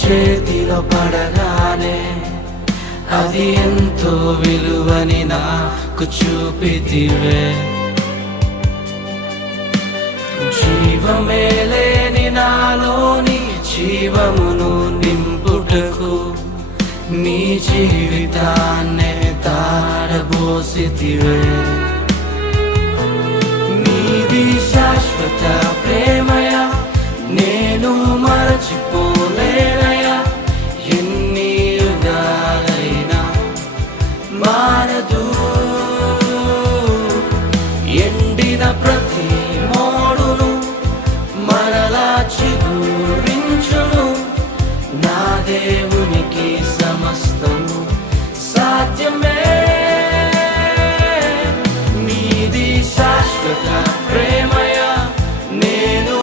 చేతిలో పడగానే అది ఎంతో విలువని నాకు చూపితివే. జీవమే లేని నాలోని జీవమును నింపుటకు నీ జీవితాన్నే తారబోసితివే. మారదు ఎండిన ప్రతి మోడును మరలా చిగురించును. నా దేవునికి సమస్తము సాధ్యమే. మీది శాశ్వత ప్రేమ.